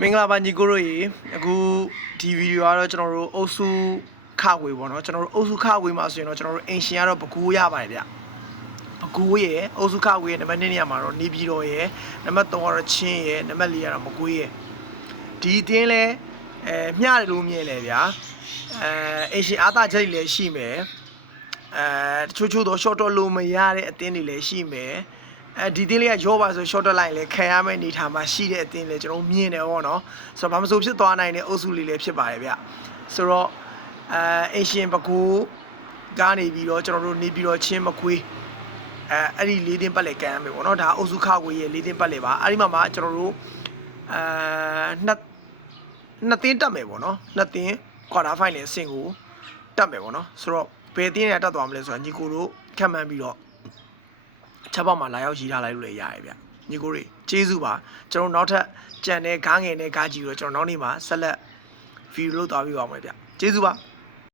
မင်္ဂလာပါညီကိုတို့ရေအခုဒီဗီဒီယိုကတော့ကျွန်တော်တို့အုပ်စုခဝေပေါ့နော်ကျွန်တော်တို့အုပ်စုခဝေမှာဆိုရင်တော့ကျွန်တော်တို့အင်ရှင်ကတော့ပကူရပါတယ်ဗျပကူရဲ့အုပ်စုခဝေရဲ့နံပါတ်2နေရာမှာတော့နေပြည်တော်ရဲ့နံပါတ်3ကတော့ချင်းရဲ့နံပါတ်4ကတော့မကွေးရဲ့ဒီအတင်းလဲမျှတယ်လို့မြင်လေဗျာအင်ရှင်အားသာချက်တွေလည်းရှိမယ်တချို့တော့ short တော့လို့မရတဲ့အတင်းတွေလည်းရှိမယ်ဒီတင်းလေးကရောပါဆို short တက်လိုက်လေခံရမယ့်အနေထားမှာရှိတဲ့အတင်းလေကျွန်တော်မြင်တယ်ပေါ့နော်ဆိုတော့ဘာမှမဆိုဖြစ်သွားနိုင်တဲ့အုပ်စုလေးလည်းဖြစ်ပါတယ်ဗျဆိုတော့အင်ရှင်ပကူကနေပြီးတော့ကျွန်တော်တို့နေပြီးတော့ချင်းမကွေးအဲ့ဒီ၄တင်းပတ်လေကန်ရမယ်ပေါ့နော်ဒါအုပ်စုခကွေးရဲ့၄တင်းပတ်လေပါအဲ့ဒီမှာကျွန်တော်တို့နှစ်တင်းတက်မယ်ပေါ့နော်နှစ်တင်း quarter final အဆင့်ကိုတက်မယ်ပေါ့နော်ဆိုတော့ဘယ်တင်းရတက်သွားမလဲဆိုတာညီကိုတို့ခံမှန်းပြီးတော့ချက်ပေါက်မှာလာရောက်ရည်ထားလိုက်လို့လည်းရတယ်ဗျညီကိုတွေကျေးဇူးပါကျွန်တော်နောက်ထပ်ကြံတဲ့ကားငယ်နဲ့ကားကြီးတော့ကျွန်တော်နောက်နေ့မှာဆက်လက်ဗီဒီယိုလုပ်သွားပြီးပါမယ်ဗျကျေးဇူးပါ